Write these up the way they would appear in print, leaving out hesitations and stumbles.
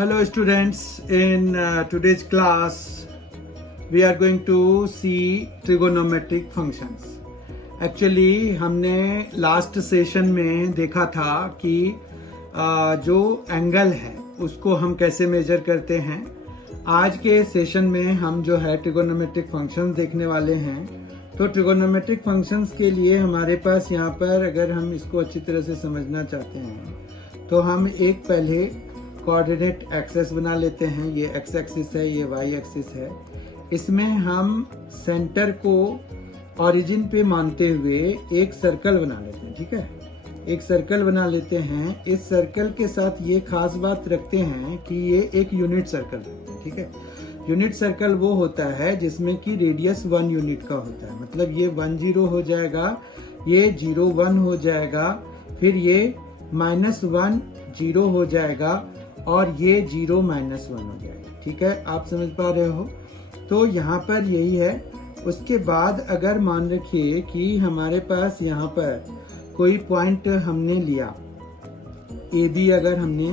Hello students, in today's class we are going to see trigonometric functions. Actually हमने last session में देखा था कि जो एंगल है उसको हम कैसे मेजर करते हैं. आज के सेशन में हम जो है ट्रिगोनोमेट्रिक फंक्शंस देखने वाले हैं. तो ट्रिगोनोमेट्रिक फंक्शंस के लिए हमारे पास यहाँ पर अगर हम इसको अच्छी तरह से समझना चाहते हैं तो हम एक पहले कोऑर्डिनेट एक्सेस बना लेते हैं. ये एक्स एक्सिस है, ये वाई एक्सिस है. इसमें हम सेंटर को ओरिजिन पे मानते हुए एक सर्कल बना लेते हैं. ठीक है, एक सर्कल बना लेते हैं. इस सर्कल के साथ ये खास बात रखते हैं कि ये एक यूनिट सर्कल रखते हैं. ठीक है, यूनिट सर्कल वो होता है जिसमें कि रेडियस 1 यूनिट का होता है. मतलब ये 1 0 हो जाएगा, ये 0 1 हो जाएगा, फिर ये -1 0 हो जाएगा और ये 0 -1 हो जाएगा. ठीक है, आप समझ पा रहे हो. तो यहाँ पर यही है. उसके बाद अगर मान रखिए कि हमारे पास यहाँ पर कोई पॉइंट हमने लिया, ए बी अगर हमने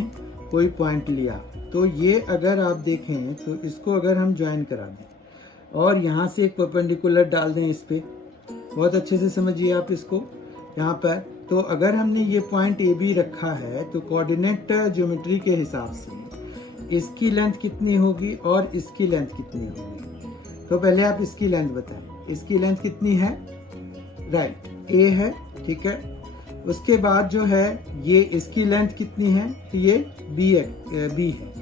कोई पॉइंट लिया, तो ये अगर आप देखें तो इसको अगर हम ज्वाइन करा दें और यहाँ से एक परपेंडिकुलर डाल दें इस पे, बहुत अच्छे से समझिए आप इसको यहाँ पर. तो अगर हमने ये पॉइंट ए बी रखा है तो कोऑर्डिनेट ज्योमेट्री के हिसाब से इसकी लेंथ कितनी होगी और इसकी लेंथ कितनी होगी. तो पहले आप इसकी लेंथ बताएं. इसकी लेंथ कितनी है? राइट, ए है. ठीक है, उसके बाद जो है ये इसकी लेंथ कितनी है? तो ये बी है.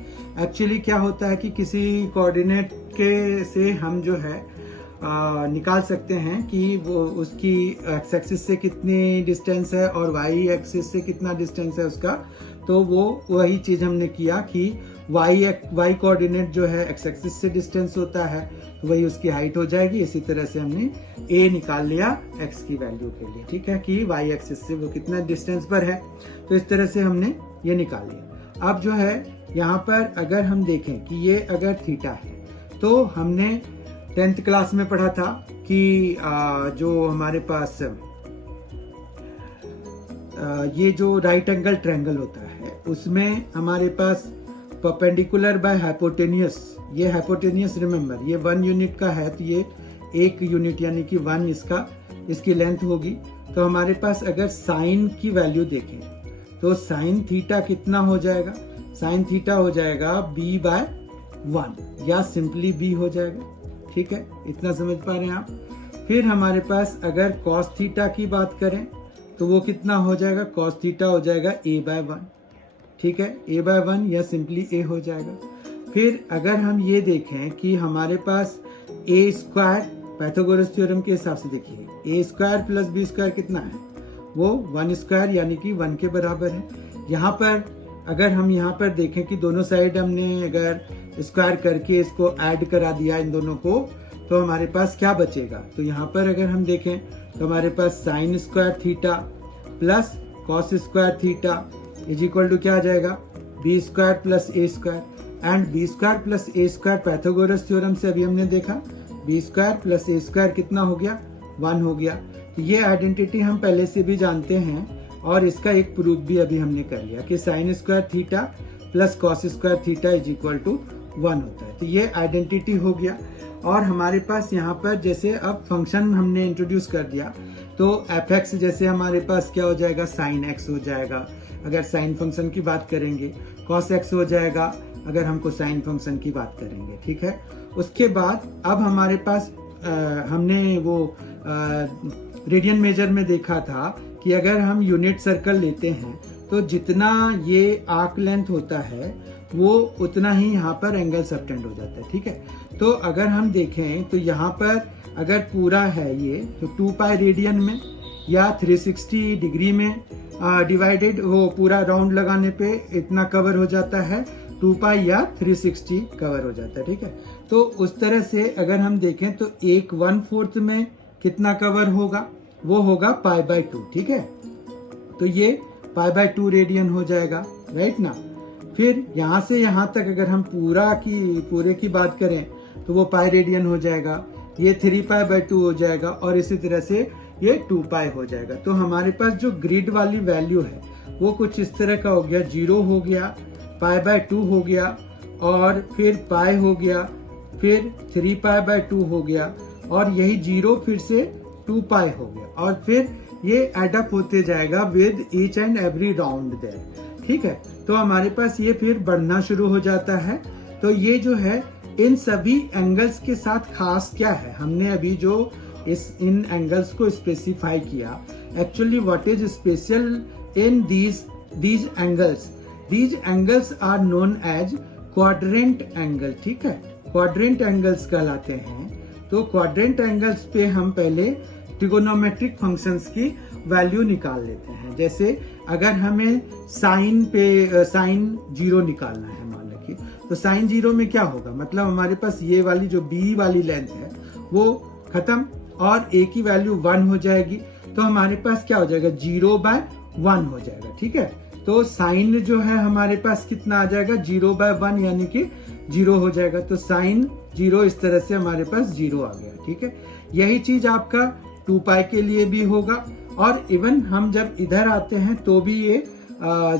एक्चुअली क्या होता है कि किसी कोऑर्डिनेट के से हम जो है निकाल सकते हैं कि वो उसकी एक्स एक्सिस से कितनी डिस्टेंस है और वाई एक्सिस से कितना डिस्टेंस है उसका. तो वो वही चीज हमने किया कि वाई कोऑर्डिनेट जो है एक्स एक्सिस से डिस्टेंस होता है, तो वही उसकी हाइट हो जाएगी. इसी तरह से हमने ए निकाल लिया एक्स की वैल्यू के लिए. ठीक है, कि वाई एक्सिस से वो कितना डिस्टेंस पर है. तो इस तरह से हमने ये निकाल लिया. अब जो है यहाँ पर अगर हम देखें कि ये अगर थीटा है, तो हमने 10th क्लास में पढ़ा था कि जो हमारे पास ये जो राइट एंगल ट्रायंगल होता है उसमें हमारे पास परपेंडिकुलर बाय हाइपोटेनियस, ये हाइपोटेनियस रिमेम्बर ये 1 यूनिट का है, तो ये 1 यूनिट यानी कि 1 इसकी लेंथ होगी. तो हमारे पास अगर साइन की वैल्यू देखें तो साइन थीटा कितना हो जाएगा? साइन थीटा हो जाएगा b/1 या सिंपली b हो जाएगा. ठीक है, इतना समझ पा रहे हैं आप. फिर हमारे पास अगर कॉस थीटा की बात करें तो वो कितना हो जाएगा? कॉस थीटा हो जाएगा a/1. ठीक है, a/1 या सिंपली a हो जाएगा. फिर अगर हम ये देखें कि हमारे पास a² पाइथागोरस थ्योरम के हिसाब से देखिए a² + b² कितना है? वो 1² यानी कि 1 के बराबर है. यहाँ पर अगर हम यहाँ पर देखें कि दोनों साइड हमने अगर स्क्वायर करके इसको ऐड करा दिया इन दोनों को, तो हमारे पास क्या बचेगा? तो यहाँ पर अगर हम देखें तो हमारे पास sin² theta plus cos² theta is equal to क्या आ जाएगा? b² + a². And b² + a² Pythagoras theorem से अभी हमने देखा b² + a² कितना हो गया? 1 हो गया. तो ये आइडेंटिटी हम पहले से भी जानते हैं और इसका एक प्रूफ भी अभी हमने कर लिया कि sin² theta plus cos² theta is equal to 1 होता है. तो ये आइडेंटिटी हो गया. और हमारे पास यहाँ पर जैसे अब फंक्शन हमने इंट्रोड्यूस कर दिया तो f(x) जैसे हमारे पास क्या हो जाएगा? sin x हो जाएगा अगर साइन फंक्शन की बात करेंगे. cos x हो जाएगा अगर हमको साइन फंक्शन की बात करेंगे. ठीक है, उसके बाद अब हमारे पास हमने वो रेडियन मेजर में देखा था कि अगर हम यूनिट सर्कल लेते हैं तो जितना ये आर्क लेंथ होता है वो उतना ही यहाँ पर एंगल सबटेंड हो जाता है. ठीक है, तो अगर हम देखें तो यहाँ पर अगर पूरा है ये तो 2π रेडियन में या 360 डिग्री में डिवाइडेड वो पूरा राउंड लगाने पे इतना कवर हो जाता है. 2π या 360 कवर हो जाता है. ठीक है, तो उस तरह से अगर हम देखें तो 1/4 में कितना कवर होगा? वो होगा π/2. ठीक है, तो ये π/2 रेडियन हो जाएगा. राइट ना. फिर यहाँ से यहाँ तक अगर हम पूरे की बात करें तो वो π रेडियन हो जाएगा. ये 3π/2 हो जाएगा और इसी तरह से ये 2π हो जाएगा. तो हमारे पास जो ग्रिड वाली वैल्यू है वो कुछ इस तरह का हो गया. 0 हो गया, पाई बाय 2 हो गया, और फिर पाई हो गया, फिर 3 पाई बाय 2 हो गया, और यही 0 फिर से 2 पाई हो गया, और फिर ये एडअप होते जाएगा with each and every round there. ठीक है, तो हमारे पास ये फिर बढ़ना शुरू हो जाता है। तो ये जो है इन सभी एंगल्स के साथ खास क्या है, हमने अभी जो इन एंगल्स को स्पेसिफाई किया, actually what is special in these angles are known as quadrant angle. ठीक है, क्वाड्रेंट एंगल्स कहलाते हैं। तो क्वाड्रेंट एंगल्स पे हम पहले ट्रिगोनोमेट्रिक फंक्शंस की वैल्यू निकाल लेते हैं। जैसे अगर हमें साइन 0 निकालना है, मान रखिए, तो साइन 0 में क्या होगा, मतलब हमारे पास ये वाली जो बी वाली लेंथ है वो खत्म, और ए की वैल्यू 1 हो जाएगी। तो हमारे पास क्या हो जाएगा, 0/1 हो जाएगा। ठीक है, तो साइन जो है हमारे पास कितना आ जाएगा, 0/1 यानी कि 0 हो जाएगा। तो साइन 0 इस तरह से हमारे पास 0 आ गया। ठीक है, यही चीज आपका 2 पाई के लिए भी होगा, और इवन हम जब इधर आते हैं तो भी ये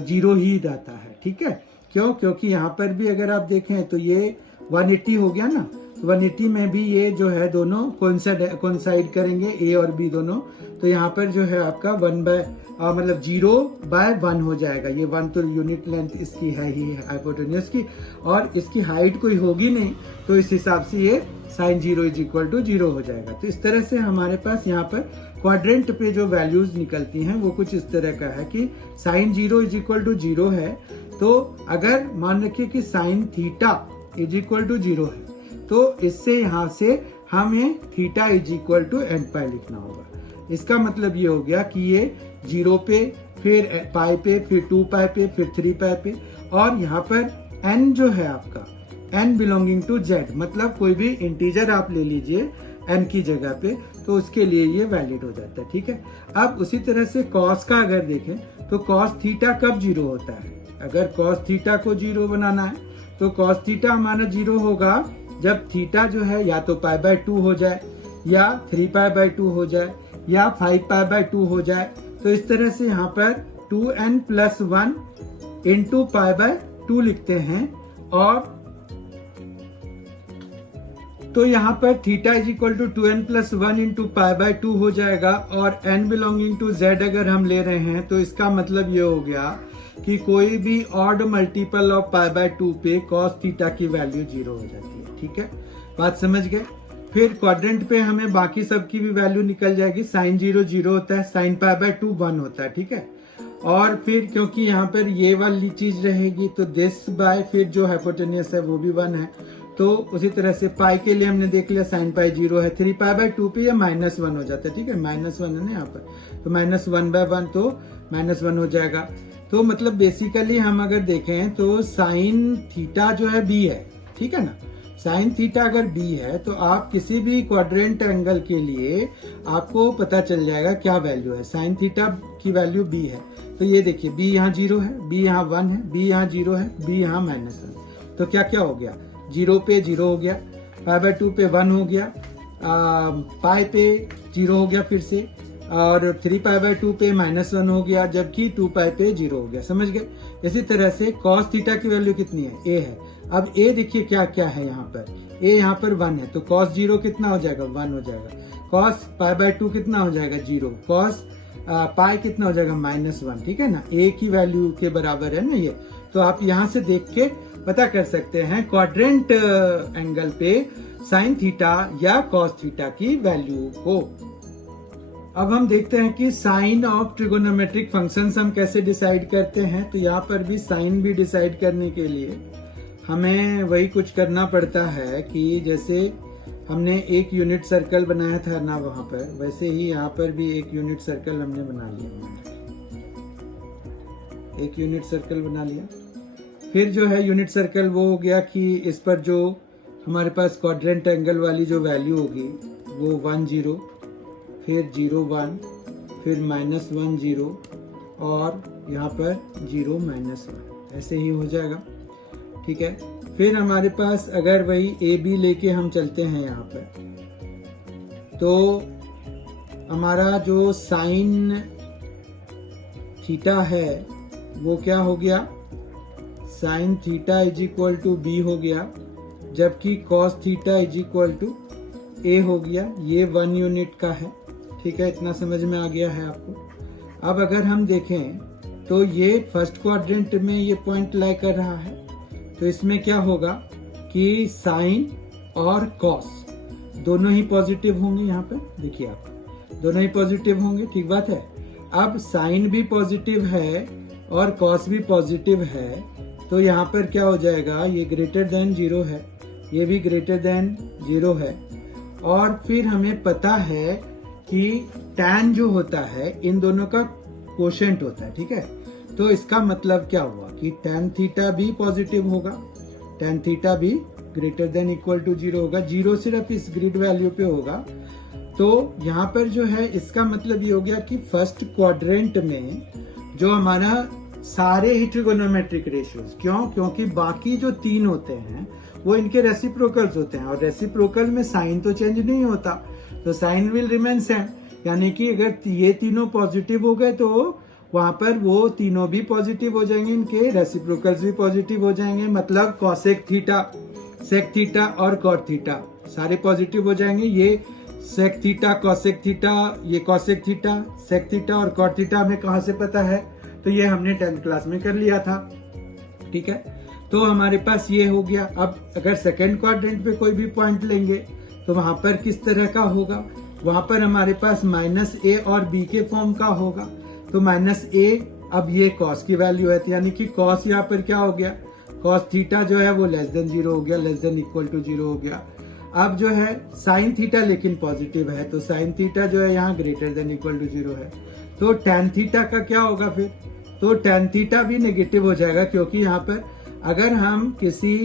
0 ही रहता है। ठीक है, क्यों, क्योंकि यहाँ पर भी अगर आप देखें तो ये 180 हो गया ना, 180 में भी ये जो है दोनों कोइंसाइड करेंगे, ए और बी दोनों। तो यहाँ पर जो है आपका 0/1 हो जाएगा। ये 1 तो यूनिट लेंथ इसकी है ही हाइपोटेन्यूस की, और इसकी हाइट कोई होगी नहीं, तो इस हिसाब से ये साइन 0 = 0 हो जाएगा। तो इस तरह से हमारे पास यहाँ पर क्वाड्रेंट पे जो वैल्यूज निकलती हैं वो कुछ इस तरह का है कि साइन 0 = 0 है। तो अगर मान रखिए कि साइन थीटा = 0 है, तो इससे यहाँ से हमें थीटा = n π लिखना होगा। इसका मतलब ये हो गया कि ये 0 पे, फिर पाई पे, फिर 2 पाई पे, फिर 3 पाई पे, और यहाँ पर n जो है आपका n बिलोंगिंग टू z, मतलब कोई भी इंटीजर आप ले लीजिए n की जगह पे, तो उसके लिए ये वैलिड हो जाता है। ठीक है, अब उसी तरह से कॉस का अगर देखें तो कॉस थीटा कब 0 होता है, अगर कॉस थीटा को 0 बनाना है तो कॉस थीटा हमारा 0 होगा जब थीटा जो है या तो पाई बाय 2 हो जाए, या 3 पाई बाय 2 हो जाए, या 5 पाई बाय 2 हो जाए। तो इस तरह से यहाँ पर 2n+1 इंटू पाई बाय 2 लिखते हैं, और तो यहाँ पर theta = 2n+1 into pi by 2 हो जाएगा, और n बिलोंगिंग टू z अगर हम ले रहे हैं तो इसका मतलब ये हो गया कि कोई भी odd multiple of pi by 2 पे कॉस थीटा की वैल्यू 0 हो जाती है। ठीक है, बात समझ गए। फिर क्वाड्रेंट पे हमें बाकी सब की भी वैल्यू निकल जाएगी। साइन 0 0 होता है, साइन पाई बाय 2 1 होता है। ठीक है, और फिर क्योंकि यहाँ पर ये वाली चीज रहेगी तो दिस बाय फिर जो हाइपोटेन्यूस है वो भी 1 है। तो उसी तरह से पाई के लिए हमने देख लिया साइन पाई 0 है, 3 पाई बाय 2 पे ये -1 हो जाता है। ठीक है, -1 है ना यहाँ पर, तो -1/1 तो -1 हो जाएगा। तो मतलब बेसिकली हम अगर देखें तो साइन थीटा जो है b है। ठीक है ना, साइन थीटा अगर b है तो आप किसी भी क्वाड्रेंट एंगल के लिए आपको पता चल जाएगा क्या वैल्यू है। साइन थीटा की वैल्यू b है, तो ये देखिए b यहाँ 0 है, b यहाँ 1 है, b यहाँ 0 है, b यहाँ -1। तो क्या क्या हो गया, 0 पे 0 हो गया, पाई बाय 2 पे 1 हो गया, पाई पे 0 हो गया फिर से, और 3 पाई बाय 2 पे -1 हो गया, जबकि 2 पाई पे 0 हो गया। समझ गए। इसी तरह से cos थीटा की वैल्यू कितनी है, a है। अब a देखिए क्या क्या है यहाँ पर, a यहाँ पर 1 है, तो cos 0 कितना हो जाएगा, 1 हो जाएगा। cos पाई बाय 2 कितना हो जाएगा, 0। cos पाई कितना हो जाएगा, -1। ठीक है ना, a की वैल्यू के बराबर है ना ये। तो आप यहाँ से देख के पता कर सकते हैं क्वाड्रेंट एंगल पे साइन थीटा या कॉस थीटा की वैल्यू को। अब हम देखते हैं कि साइन ऑफ ट्रिगोनोमेट्रिक फंक्शंस हम कैसे डिसाइड करते हैं। तो यहाँ पर भी साइन भी डिसाइड करने के लिए हमें वही कुछ करना पड़ता है कि जैसे हमने एक यूनिट सर्कल बनाया था ना वहां पर, वैसे ही यहाँ पर भी एक यूनिट सर्कल हमने बना लिया। एक यूनिट सर्कल बना लिया, फिर जो है यूनिट सर्कल वो हो गया कि इस पर जो हमारे पास क्वाड्रेंट एंगल वाली जो वैल्यू होगी वो 1 0, फिर 0 1, फिर -1 0, और यहाँ पर 0 -1, ऐसे ही हो जाएगा। ठीक है, फिर हमारे पास अगर वही ए बी लेके हम चलते हैं यहाँ पर, तो हमारा जो साइन थीटा है वो क्या हो गया, sine theta is equal to B हो गया, जबकि cos theta is equal to A हो गया। ये 1 यूनिट का है, ठीक है, इतना समझ में आ गया है आपको। अब अगर हम देखें तो ये फर्स्ट क्वाड्रेंट में ये पॉइंट लाई कर रहा है, तो इसमें क्या होगा कि साइन और कॉस दोनों ही पॉजिटिव होंगे। यहाँ पर देखिए आप, दोनों ही पॉजिटिव होंगे, ठीक बात है। अब साइन भी पॉजिटिव है और कॉस भी पॉजिटिव है, तो यहाँ पर क्या हो जाएगा, ये ग्रेटर देन 0 है, ये भी ग्रेटर देन 0 है। और फिर हमें पता है कि tan जो होता है इन दोनों का कोशेंट होता है, ठीक है। तो इसका मतलब क्या हुआ कि tan थीटा भी पॉजिटिव होगा, tan थीटा भी ग्रेटर देन इक्वल टू 0 होगा। 0 सिर्फ इस ग्रिड वैल्यू पे होगा। तो यहाँ पर जो है इसका मतलब ये हो गया कि फर्स्ट क्वाड्रेंट में जो हमारा सारे ही ट्रिगोनोमेट्रिक रेशियोज, क्योंकि बाकी जो 3 होते हैं वो इनके रेसिप्रोकल्स होते हैं, और रेसिप्रोकल में साइन तो चेंज नहीं होता, तो साइन विल रिमेन सेम। यानी कि अगर ये तीनों पॉजिटिव हो गए तो वहां पर वो तीनों भी पॉजिटिव हो जाएंगे, इनके रेसिप्रोकल्स भी पॉजिटिव हो जाएंगे। मतलब कॉसेक थीटा, सेक थीटा और कॉट थीटा सारे पॉजिटिव हो जाएंगे। ये सेक थीटा, कॉसेक थीटा, ये कॉसेक थीटा, सेक थीटा और कॉट थीटा हमें कहाँ से पता है, तो ये हमने 10th क्लास में कर लिया था, ठीक है। तो हमारे पास ये हो गया। अब अगर सेकेंड क्वाड्रेंट पे कोई भी पॉइंट लेंगे तो वहां पर किस तरह का होगा, वहां पर हमारे पास -a और b के फॉर्म का होगा। तो -a, अब ये कॉस की वैल्यू है, यानी कि कॉस यहाँ पर क्या हो गया, कॉस थीटा जो है वो लेस देन 0 हो गया, लेस देन इक्वल टू 0 हो गया। अब जो है साइन थीटा लेकिन पॉजिटिव है, तो साइन थीटा जो है यहाँ ग्रेटर देन इक्वल टू 0 है। तो tan थीटा का क्या होगा फिर, तो tan थीटा भी नेगेटिव हो जाएगा, क्योंकि यहाँ पर अगर हम किसी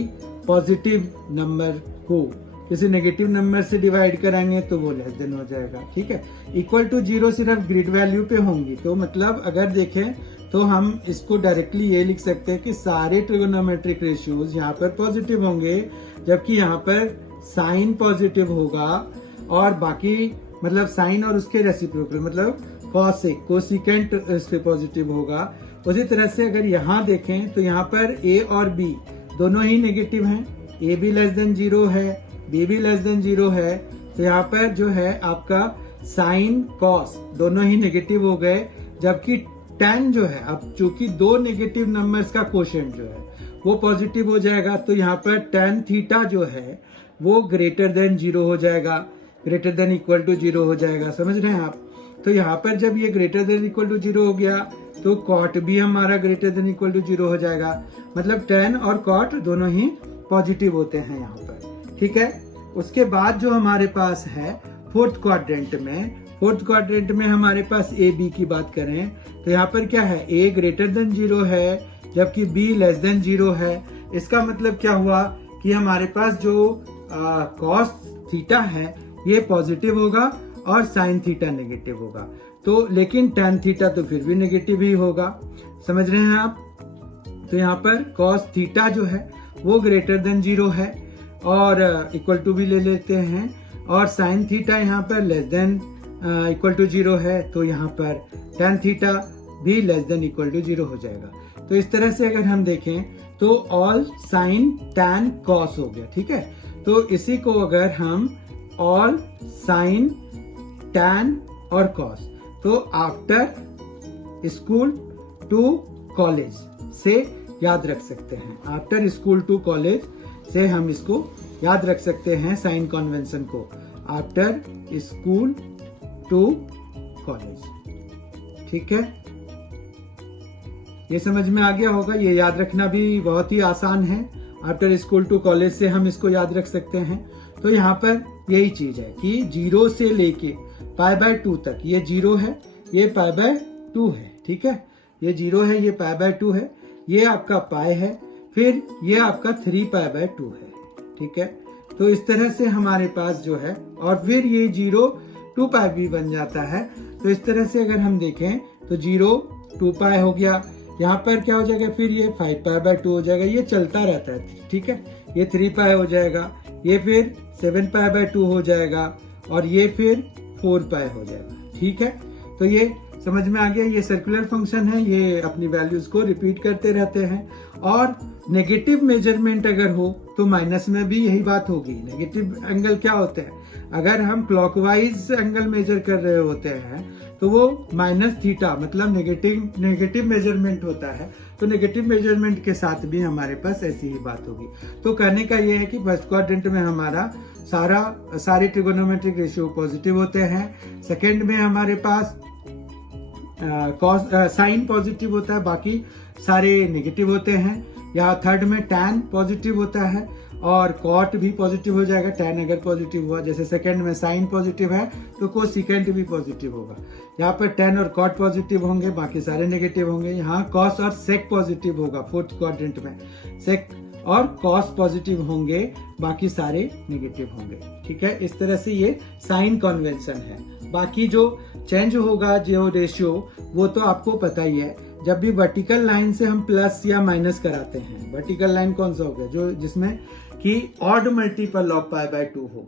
पॉजिटिव नंबर को किसी नेगेटिव नंबर से डिवाइड कराएंगे तो वो लेस देन हो जाएगा, ठीक है। इक्वल टू 0 सिर्फ ग्रिड वैल्यू पे होंगी, तो मतलब अगर देखें तो हम इसको डायरेक्टली ये लिख सकते हैं कि सारे ट्रिगोनोमेट्रिक रेशियोज यहाँ पर पॉजिटिव होंगे, जबकि यहाँ पर साइन पॉजिटिव होगा और बाकी मतलब साइन और उसके रेसिप्रोकल मतलब कॉसेक, कोसिकेंट इस पे पॉजिटिव होगा। उसी तरह से अगर यहाँ देखें तो यहाँ पर a और b दोनों ही नेगेटिव हैं, a भी लेस देन 0 है, b भी लेस देन 0 है। तो यहाँ पर जो है आपका साइन कॉस दोनों ही नेगेटिव हो गए, जबकि tan जो है, अब चूंकि 2 नेगेटिव नंबर्स का कोशेंट जो है वो पॉजिटिव हो जाएगा, तो यहाँ पर tan थीटा जो है वो ग्रेटर देन 0 हो जाएगा, ग्रेटर देन इक्वल टू 0 हो जाएगा, समझ रहे हैं आप। तो यहाँ पर जब ये ग्रेटर देन इक्वल टू 0 हो गया तो कॉट भी हमारा ग्रेटर देन इक्वल टू 0 हो जाएगा। मतलब tan और कॉट दोनों ही पॉजिटिव होते हैं यहाँ पर, ठीक है। उसके बाद जो हमारे पास है फोर्थ क्वाड्रेंट में हमारे पास ए बी की बात करें तो यहाँ पर क्या है, a ग्रेटर देन 0 है जबकि b लेस देन 0 है। इसका मतलब क्या हुआ कि हमारे पास जो कॉस थीटा है ये पॉजिटिव होगा और साइन थीटा नेगेटिव होगा। तो लेकिन tan थीटा तो फिर भी नेगेटिव ही होगा, समझ रहे हैं आप। तो यहाँ पर कॉस थीटा जो है वो ग्रेटर देन 0 है और इक्वल टू भी ले लेते हैं, और साइन थीटा यहाँ पर लेस देन इक्वल टू 0 है, तो यहाँ पर tan थीटा भी लेस देन इक्वल टू 0 हो जाएगा। तो इस तरह से अगर हम देखें तो ऑल साइन tan कॉस हो गया, ठीक है। तो इसी को अगर हम ऑल साइन tan और कॉस, तो आफ्टर स्कूल टू कॉलेज से याद रख सकते हैं। आफ्टर स्कूल टू कॉलेज से हम इसको याद रख सकते हैं, साइन कन्वेंशन को, आफ्टर स्कूल टू कॉलेज, ठीक है। ये समझ में आ गया होगा, ये याद रखना भी बहुत ही आसान है। आफ्टर स्कूल टू कॉलेज से हम इसको याद रख सकते हैं। तो यहाँ पर यही चीज है कि 0 से लेके π/2 तक, ये 0 है, ये π/2 है, ठीक है। ये 0 है, ये π/2 है, ये आपका पाई है, फिर ये आपका 3π/2 है, ठीक है। तो इस तरह से हमारे पास जो है, और फिर ये 0 2π भी बन जाता है। तो इस तरह से अगर हम देखें तो 0 2π हो गया, यहाँ पर क्या हो जाएगा, फिर ये 5π/2 हो जाएगा, ये चलता रहता है, ठीक है। ये 3π हो जाएगा, ये फिर 7π/2 हो जाएगा और ये फिर 4π हो जाएगा, ठीक है। तो ये समझ में आ गया? ये सर्कुलर फंक्शन है, ये अपनी वैल्यूज को रिपीट करते रहते हैं। और नेगेटिव मेजरमेंट अगर हो तो माइनस में भी यही बात होगी। नेगेटिव एंगल क्या होते हैं? अगर हम क्लॉकवाइज एंगल मेजर कर रहे होते हैं तो वो माइनस थीटा मतलब नेगेटिव मेजरमेंट होता है। तो नेगेटिव मेजरमेंट के साथ भी हमारे पास ऐसी ही बात होगी। तो कहने का ये है कि फर्स्ट क्वाड्रेंट में हमारा सारे ट्रिगोनोमेट्रिक रेशियो पॉजिटिव होते हैं। सेकंड में हमारे पास साइन पॉजिटिव होता है, बाकी सारे नेगेटिव होते हैं। यहाँ थर्ड में टैन पॉजिटिव होता है और कॉट भी पॉजिटिव हो जाएगा, टैन अगर पॉजिटिव हुआ। जैसे सेकंड में साइन पॉजिटिव है तो कोसिकेंट भी पॉजिटिव होगा। यहाँ पर टैन और कॉट पॉजिटिव होंगे, बाकी सारे नेगेटिव होंगे। यहाँ कॉस और सेक पॉजिटिव होगा फोर्थ क्वाड्रेंट में, सेक और कॉस पॉजिटिव होंगे, बाकी सारे नेगेटिव होंगे। ठीक है, इस तरह से ये साइन कन्वेंशन है। बाकी जो चेंज होगा जो रेशियो वो तो आपको पता ही है। जब भी वर्टिकल लाइन से हम प्लस या माइनस कराते हैं, वर्टिकल लाइन कौन सा होगा? जो जिसमें कि odd multiple of pi by 2 हो।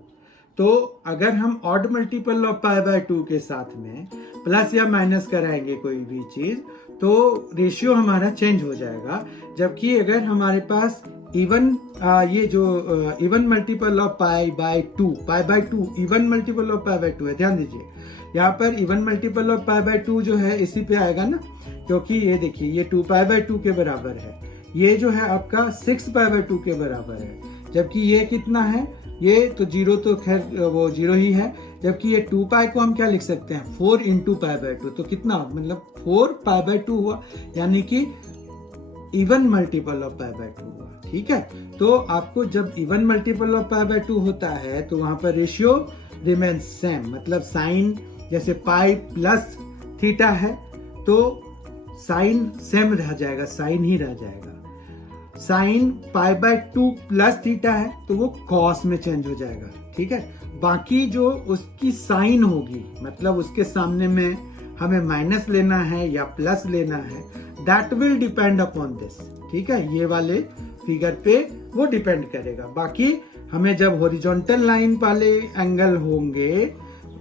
तो अगर हम odd multiple of pi by 2 के साथ में प्लस या माइनस कराएंगे कोई भी चीज तो रेशियो हमारा चेंज हो जाएगा। जबकि अगर हमारे पास इवन ये जो even multiple of pi by 2 even multiple of pi by 2 है, ध्यान दीजिए। यहाँ पर even multiple of pi by 2 जो है इसी पे आएगा ना, क्योंकि ये देखिए ये 2 पाई बाय 2 के बराबर है, ये जो है आपका 6 पाई बाय 2 के बराबर है। जबकि ये कितना है? ये तो जीरो, तो खैर वो जीरो ही है। जबकि ये 2 पाई को हम क्या लिख सकते हैं? 4 इंटू पाई बाय 2, तो कितना मतलब 4 पाई बाय 2 हुआ, यानी कि even multiple of pi by 2 हुआ। ठीक है, तो आपको जब even multiple of pi by 2 होता है तो वहां पर रेशियो रिमेन सेम, मतलब साइन जैसे पाई प्लस थीटा है तो साइन सेम रह जाएगा, साइन ही रह जाएगा। Sine pi by 2 plus theta है तो वो कॉस में चेंज हो जाएगा। ठीक है, बाकी जो उसकी साइन होगी, मतलब उसके सामने में हमें माइनस लेना है या प्लस लेना है, that will depend upon this. ठीक है, ये वाले फिगर पे वो डिपेंड करेगा। बाकी हमें जब हॉरिजॉन्टल लाइन वाले एंगल होंगे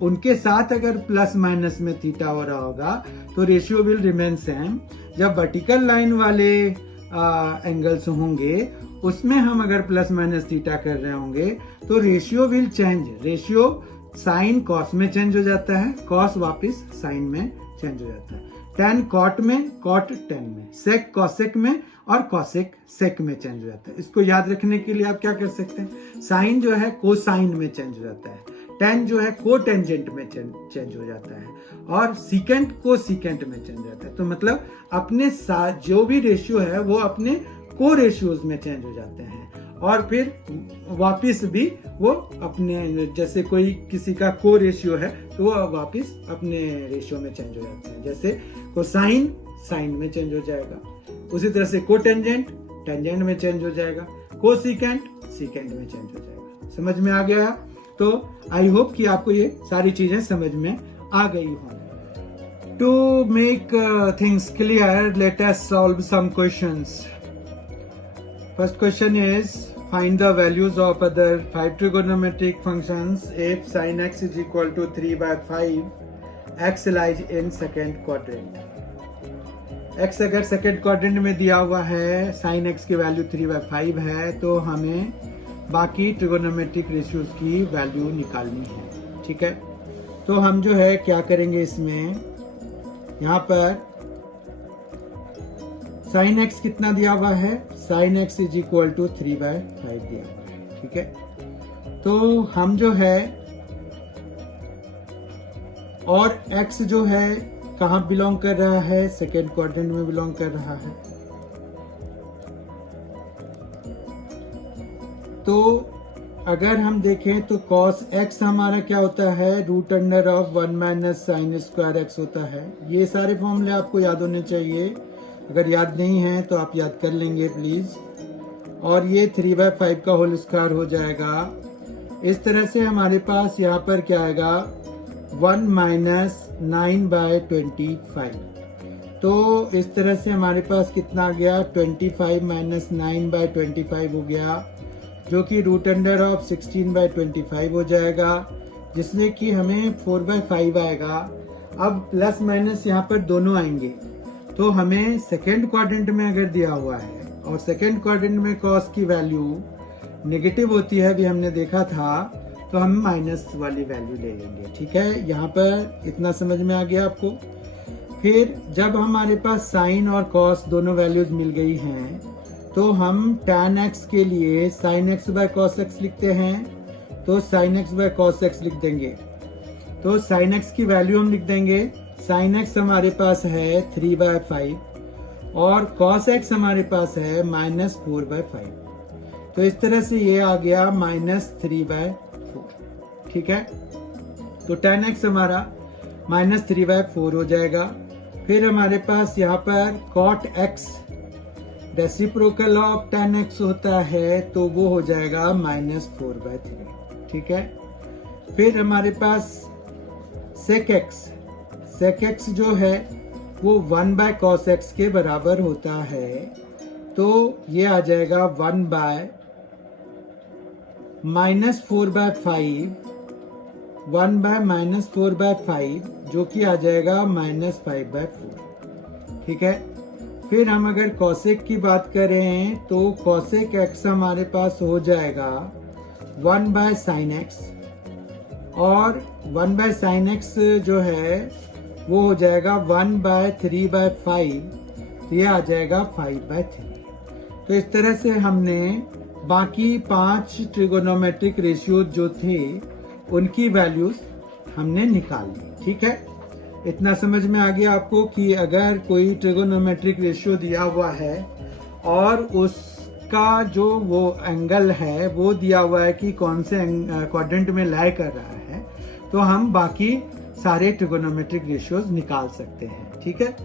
उनके साथ अगर प्लस माइनस में थीटा हो रहा होगा तो रेशियो विल रिमेन सेम। जब वर्टिकल लाइन वाले एंगल्स होंगे उसमें हम अगर प्लस माइनस थीटा कर रहे होंगे तो ratio will change. Ratio sine cos में चेंज हो जाता है, कॉस वापस साइन में चेंज हो जाता है, टैन कॉट में, कॉट टैन में, सेक कॉसेक में और कॉसेक सेक में चेंज हो जाता है। इसको याद रखने के लिए आप क्या कर सकते हैं? साइन जो है कोसाइन में चेंज हो जाता है, टैन जो है कोटेंजेंट में चेंज हो जाता है और सीकेंट को सीकेंट में चेंज हो जाता है। तो मतलब अपने साथ जो भी रेशियो है वो अपने को रेशियोज में चेंज हो जाते हैं और फिर वापिस भी वो अपने, जैसे कोई किसी का को रेशियो है तो वो वापिस अपने रेशियो में चेंज हो जाते हैं। जैसे कोसाइन साइन में चेंज हो जाएगा, उसी तरह से कोटेंजेंट टेंजेंट में चेंज हो जाएगा, कोसिकेंट सीकेंट में चेंज हो जाएगा। समझ में आ गया? तो आई होप कि आपको ये सारी चीजें समझ में आ गई होंगी। To make things clear, let us solve some questions. First question is find the values of other 5 trigonometric functions if sin x is equal to 3/5, x lies in second quadrant. x अगर second quadrant में दिया हुआ है, sine x की value 3/5 है, तो हमें बाकी ट्रिगोनोमेट्रिक रेशियोज की वैल्यू निकालनी है। ठीक है, तो हम जो है क्या करेंगे, इसमें यहाँ पर साइन x कितना दिया हुआ है? Sine x is equal to 3/5 दिया हुआ है। ठीक है, तो हम जो है और x जो है कहाँ बिलोंग कर रहा है? सेकेंड क्वाड्रेंट में बिलोंग कर रहा है। तो अगर हम देखें तो cos x हमारा क्या होता है? Root under of 1 minus sine square x होता है। ये सारे फॉर्मूले आपको याद होने चाहिए, अगर याद नहीं है तो आप याद कर लेंगे प्लीज। और ये 3/5 का होल स्क्वायर हो जाएगा। इस तरह से हमारे पास यहाँ पर क्या आएगा? 1 माइनस 9/25। तो इस तरह से हमारे पास कितना आ गया? 25 माइनस 9/25 हो गया, जो कि रूट अंडर ऑफ 16/25 हो जाएगा, जिसमें कि हमें 4/5 आएगा। अब प्लस माइनस यहाँ पर दोनों आएंगे, तो हमें सेकेंड क्वाड्रेंट में अगर दिया हुआ है और सेकेंड क्वाड्रेंट में कॉस की वैल्यू नेगेटिव होती है, भी हमने देखा था, तो हम माइनस वाली वैल्यू ले लेंगे। ठीक है, यहाँ पर इतना समझ में आ गया आपको। फिर जब हमारे पास साइन और कॉस दोनों वैल्यूज मिल गई हैं, तो हम tan x के लिए sin x by cos x लिखते हैं, तो sin x by cos x लिख देंगे। तो sin x की वैल्यू हम लिख देंगे, sin x हमारे पास है 3/5 और cos x हमारे पास है -4/5। तो इस तरह से ये आ गया -3/4। ठीक है, तो tan x हमारा -3/4 हो जाएगा। फिर हमारे पास यहाँ पर cot x reciprocal of tan x होता है, तो वो हो जाएगा -4/3। ठीक है, फिर हमारे पास sec x जो है वो 1/cos x के बराबर होता है, तो ये आ जाएगा 1/-4/5 जो कि आ जाएगा -5/4। ठीक है, फिर हम अगर cosec की बात करें तो cosec x हमारे पास हो जाएगा 1/sin x और 1/sin x जो है वो हो जाएगा 1/3/5, तो ये आ जाएगा 5/3। तो इस तरह से हमने बाकी 5 ट्रिगोनोमेट्रिक रेशियो जो थे उनकी वैल्यूज हमने निकाल ली। ठीक है, इतना समझ में आ गया आपको कि अगर कोई ट्रिगोनोमेट्रिक रेशियो दिया हुआ है और उसका जो वो एंगल है वो दिया हुआ है कि कौन से क्वाड्रेंट में लाई कर रहा है, तो हम बाकी सारे ट्रिगोनोमेट्रिक रेशियोज निकाल सकते हैं। ठीक है,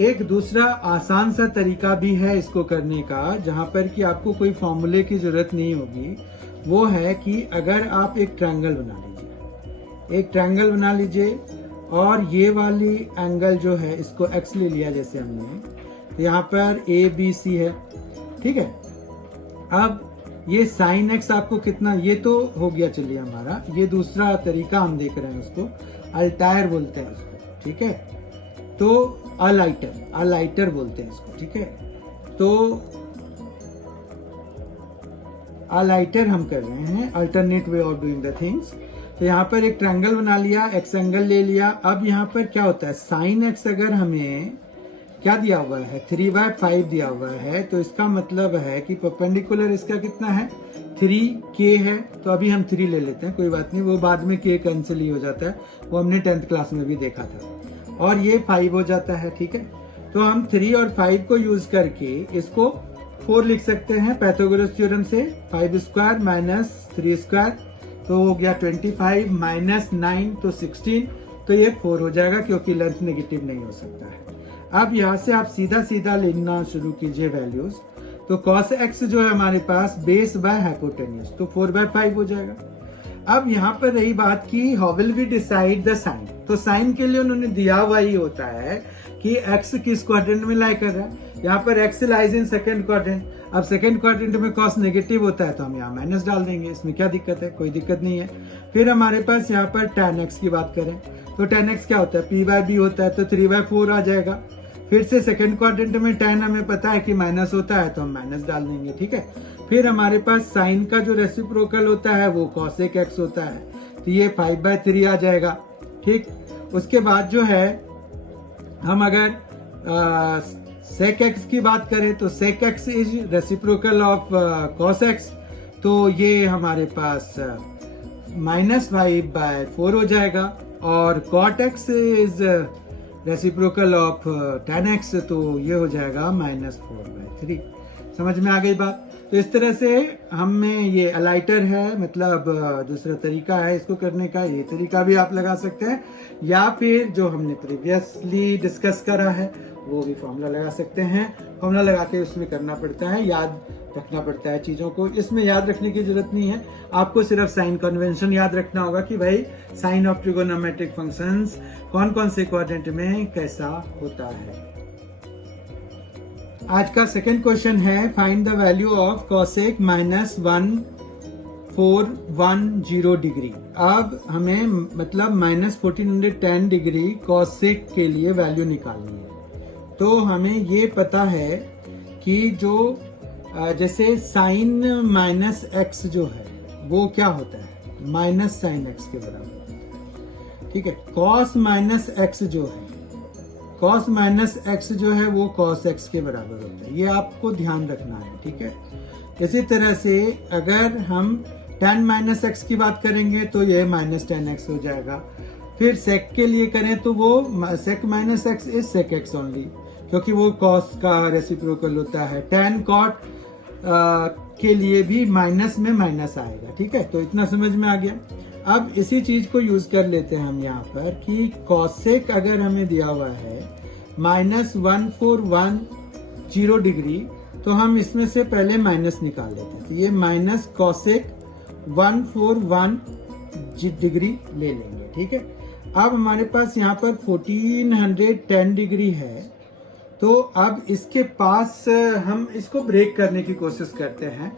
एक दूसरा आसान सा तरीका भी है इसको करने का, जहां पर कि आपको कोई फॉर्मूले की जरूरत नहीं होगी। वो है कि अगर आप एक ट्रायंगल बना लीजिए और ये वाली एंगल जो है इसको x ले लिया जैसे हमने, तो यहाँ पर ABC है। ठीक है, अब ये sin x आपको कितना, ये तो हो गया, चलिए हमारा ये दूसरा तरीका हम देख रहे हैं, उसको अल्टायर बोलते हैं उसको। ठीक है, तो अलाइटर बोलते हैं इसको। ठीक है, तो अलाइटर हम कर रहे हैं, alternate way of doing the things. तो यहाँ पर एक ट्रायंगल बना लिया, एक्स एंगल ले लिया। अब यहाँ पर क्या होता है, साइन एक्स अगर हमें क्या दिया हुआ है 3/5 दिया हुआ है, तो इसका मतलब है कि परपेंडिकुलर इसका कितना है 3k है। तो अभी हम 3 ले लेते हैं, कोई बात नहीं, वो बाद में k कैंसिल ही हो जाता है, वो हमने 10th क्लास में भी देखा था। और ये 5 हो जाता है। ठीक है, तो हम 3 और 5 को यूज करके इसको 4 लिख सकते हैं पाइथागोरस थ्योरम से। 5 स्क्वायर माइनस 3 स्क्वायर, तो हो गया 25 माइनस 9 तो 16, तो ये 4 हो जाएगा क्योंकि लेंथ नेगेटिव नहीं हो सकता है। अब यहाँ से आप सीधा सीधा लेना शुरू कीजिए वैल्यूज। तो cos x जो है हमारे पास बेस बाय हाइपोटेन्यूज, तो 4/5 हो जाएगा। अब यहाँ पर रही बात की how will we decide the sign, तो साइन के लिए उन्होंने दिया हुआ ही होता है कि x किस क्वाड्रेंट में लाई कर रहा है। यहाँ पर x lies in second quadrant. अब सेकंड क्वाड्रेंट में cos नेगेटिव होता है, तो हम यहाँ माइनस डाल देंगे, इसमें क्या दिक्कत है, कोई दिक्कत नहीं है। फिर हमारे पास यहाँ पर tan x की बात करें तो tan x क्या होता है p/b होता है, तो 3/4 आ जाएगा। फिर से सेकंड क्वाड्रेंट में tan हमें पता है कि माइनस होता है, तो हम माइनस डाल देंगे। ठीक है, फिर हमारे पास साइन का जो रेसिप्रोकल होता है वो cosec x होता है, तो ये 5/3 आ जाएगा। ठीक, उसके बाद जो है हम अगर sec x की बात करें तो sec x is reciprocal of cos x, तो ये हमारे पास -5/4 हो जाएगा। और cot x is reciprocal of tan x, तो ये हो जाएगा -4/3। समझ में आ गई बात। तो इस तरह से हमें ये अलाइटर है, मतलब दूसरा तरीका है इसको करने का, ये तरीका भी आप लगा सकते हैं, या फिर जो हमने प्रीवियसली डिस्कस करा है वो भी फॉर्मूला लगा सकते हैं। फॉर्मूला लगा के उसमें करना पड़ता है, याद रखना पड़ता है चीजों को। इसमें याद रखने की जरूरत नहीं है, आपको सिर्फ साइन कन्वेंशन याद रखना होगा कि भाई साइन ऑफ ट्रिगोनोमेट्रिक फंक्शंस कौन कौन से क्वाड्रेंट में कैसा होता है। आज का सेकंड क्वेश्चन है, find the value of cosec -1 1410 degree. अब हमें मतलब -1410 डिग्री कॉसेक के लिए वैल्यू निकालनी है। तो हमें ये पता है कि जो जैसे साइन माइनस एक्स जो है वो क्या होता है, माइनस साइन एक्स के बराबर, ठीक है। कॉस माइनस एक्स जो है, कॉस माइनस एक्स जो है वो कॉस एक्स के बराबर होता है। ये आपको ध्यान रखना है, ठीक है। इसी तरह से अगर हम tan माइनस एक्स की बात करेंगे तो ये -tan x हो जाएगा। फिर सेक के लिए करें तो वो sec minus x is sec x only, क्योंकि वो कॉस का रेसिप्रोकल होता है। tan कॉट के लिए भी माइनस में माइनस आएगा, ठीक है। तो इतना समझ में आ गया। अब इसी चीज को यूज कर लेते हैं हम यहाँ पर कि कॉसेक अगर हमें दिया हुआ है -1410 डिग्री, तो हम इसमें से पहले माइनस निकाल लेते हैं। तो ये माइनस कॉसेक 141 डिग्री ले लेंगे, ठीक है। अब हमारे पास यहाँ पर 1410 डिग्री है। तो अब इसके पास हम इसको ब्रेक करने की कोशिश करते हैं।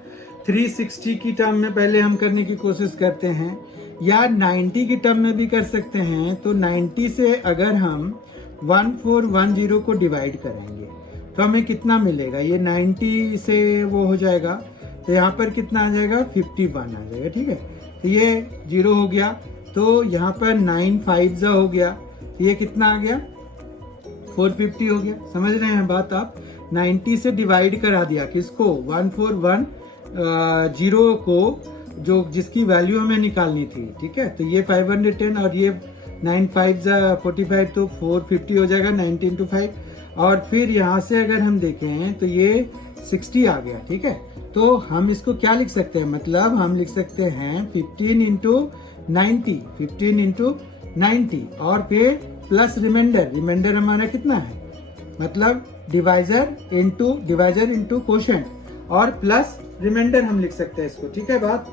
360 की टर्म में पहले हम करने की कोशिश करते हैं, या 90 की टर्म में भी कर सकते हैं। तो 90 से अगर हम 1410 को डिवाइड करेंगे तो हमें कितना मिलेगा, ये 90 से वो हो जाएगा, तो यहाँ पर कितना आ जाएगा, 51 आ जाएगा, ठीक है। तो ये 0 हो गया, तो यहाँ पर 9 5 हो गया, तो ये कितना आ गया, 450 हो गया। समझ रहे हैं बात आप। 90 से डिवाइड करा दिया किसको, 1410 को, जो जिसकी वैल्यू हमें निकालनी थी, ठीक है। तो ये 510 और ये 9 5 45, तो 450 हो जाएगा 90 into 5। और फिर यहाँ से अगर हम देखें तो ये 60 आ गया, ठीक है। तो हम इसको क्या लिख सकते हैं, मतलब हम लिख सकते हैं 15 into 90, 15 into 90, और फिर प्लस रिमाइंडर, रिमाइंडर हमारा कितना है, मतलब डिवाइजर इंटू कोशेंट, और प्लस रिमाइंडर हम लिख सकते हैं इसको, ठीक है बात।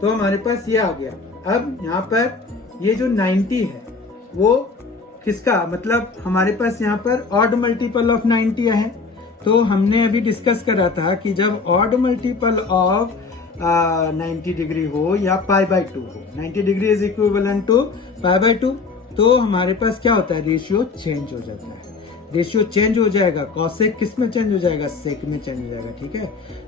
तो हमारे पास ये आ गया। अब यहाँ पर ये जो 90 है वो किसका, मतलब हमारे पास यहाँ पर ऑड मल्टीपल ऑफ 90 है। तो हमने अभी डिस्कस करा था कि जब ऑड मल्टीपल ऑफ 90 डिग्री हो या π/2 हो, 90 डिग्री इज इक्विवेलेंट टू π/2, तो हमारे पास क्या होता है, रेशियो चेंज हो जाता है। रेशियो चेंज हो जाएगा, कॉसेक किस में चेंज हो जाएगा, सेक में चेंज हो जाएगा, ठीक है।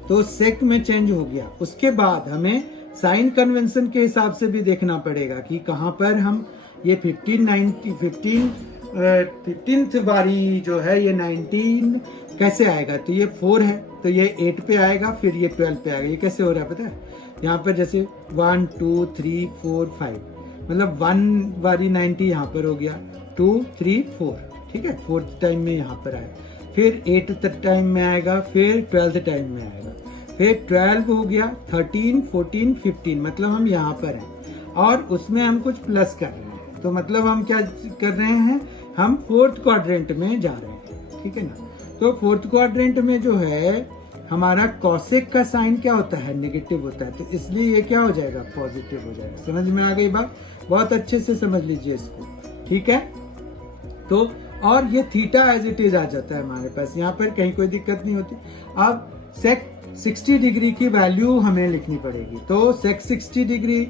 तो सेक में चेंज हो गया। उसके बाद हमें साइन कन्वेंशन के हिसाब से भी देखना पड़ेगा कि कहाँ पर हम ये 15th बारी जो है ये 19 कैसे आएगा। तो ये 4 है, तो ये 8 पे आएगा, फिर ये 12 पे आएगा। ये कैसे हो रहा है पता है, यहाँ पर जैसे 1 2 3 4 5, मतलब 1 बारी 90 यहाँ पर हो गया, 2 3 4, ठीक है। 4th टाइम में यहाँ पर आया, फिर 8th टाइम में आएगा, फिर 12th टाइम में आएगा, फिर 12 हो गया, 13 14 15, मतलब हम यहाँ पर हैं और उसमें हम कुछ प्लस कर रहे हैं। तो मतलब हम क्या कर रहे हैं, हम 4th क्वाड्रेंट में जा रहे हैं, ठीक है ना। तो 4th क्वाड्रेंट में जो है हमारा कॉसेक का साइन क्या होता है, नेगेटिव होता है। तो इसलिए ये क्या हो जाएगा, पॉजिटिव हो जाएगा। समझ में आ गई बात, बहुत अच्छे से समझ लीजिए इसको, ठीक है। तो और ये थीटा एज इट इज आ जाता है हमारे पास, यहाँ पर कहीं कोई दिक्कत नहीं होती। अब सेक 60 डिग्री की वैल्यू हमें लिखनी पड़ेगी। तो सेक 60 degree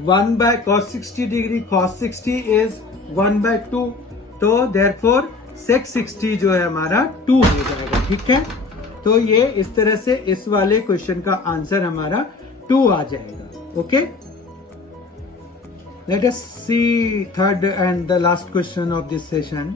1/cos 60 degree, cos 60 is 1/2, तो देयरफॉर सेक 60 जो है हमारा 2 हो जाएगा, ठीक है। तो ये इस तरह से इस वाले क्वेश्चन का आंसर हमारा 2 आ जाएगा। Okay, let us see third and the last question of this session.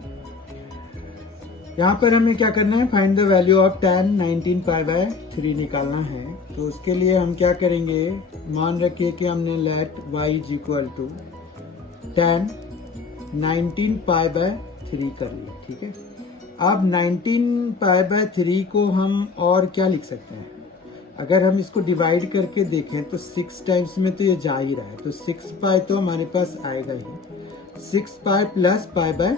यहाँ पर हमें क्या करना है, find the value of tan 19 π/3 निकालना है। तो उसके लिए हम क्या करेंगे, मान रखिए कि हमने let y is equal to tan 19 π/3 कर लिया, ठीक है। अब 19 π/3 को हम और क्या लिख सकते हैं, अगर हम इसको डिवाइड करके देखें तो 6 टाइम्स में तो ये जा ही रहा है, तो 6 पाई तो हमारे पास आएगा ही, 6 पाई प्लस π/3।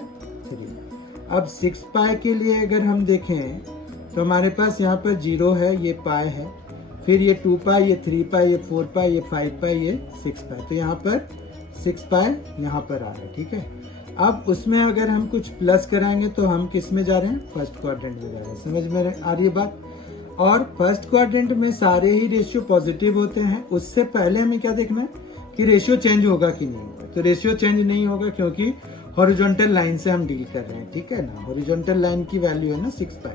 अब 6 पाई के लिए अगर हम देखें तो हमारे पास यहाँ पर 0 है, ये पाई है, फिर ये 2 पाई, ये 3 पाई, ये 4 पाई, ये 5 पाई, ये 6 पाई। तो यहाँ पर 6 पाई यहाँ पर आ रहा है, ठीक है। अब उसमें अगर हम कुछ प्लस कराएंगे तो हम किस में जा रहे हैं, फर्स्ट क्वाड्रेंट में जा रहे हैं। समझ में आ रही है बात। और फर्स्ट क्वाड्रेंट में सारे ही रेशियो पॉजिटिव होते हैं। उससे पहले हमें क्या देखना है कि रेशियो चेंज होगा कि नहीं होगा। तो रेशियो चेंज नहीं होगा क्योंकि हॉरिजॉन्टल लाइन से हम डील कर रहे हैं, ठीक है ना। हॉरिजॉन्टल लाइन की वैल्यू है ना 6 पाई,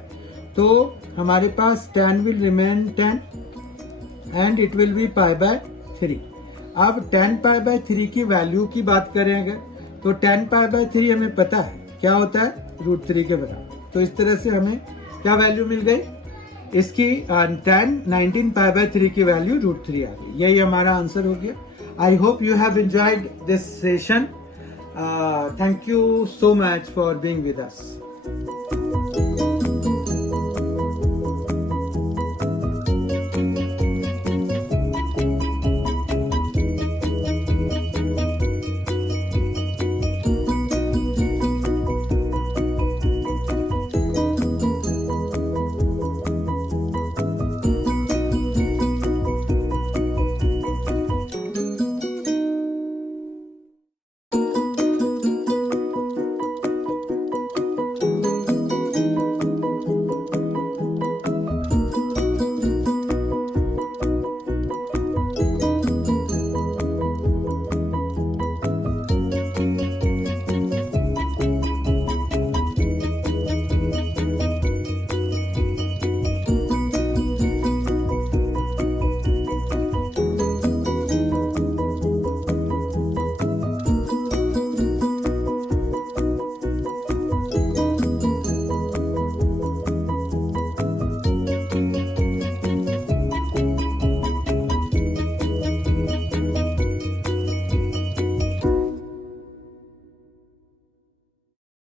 तो हमारे पास tan will remain 10 and it will be pi by 3। अब 10 पाई बाय 3 की वैल्यू की बात करें अगर, तो 10 पाई बाय 3 हमें पता है क्या होता है, √3 के बराबर। तो इस तरह से हमें क्या वैल्यू मिल गई इसकी, 19 पाई बाय 3 की वैल्यू √3 आ गई। यही हमारा आंसर हो गया। I hope you have enjoyed this session. Thank you so much for being with us.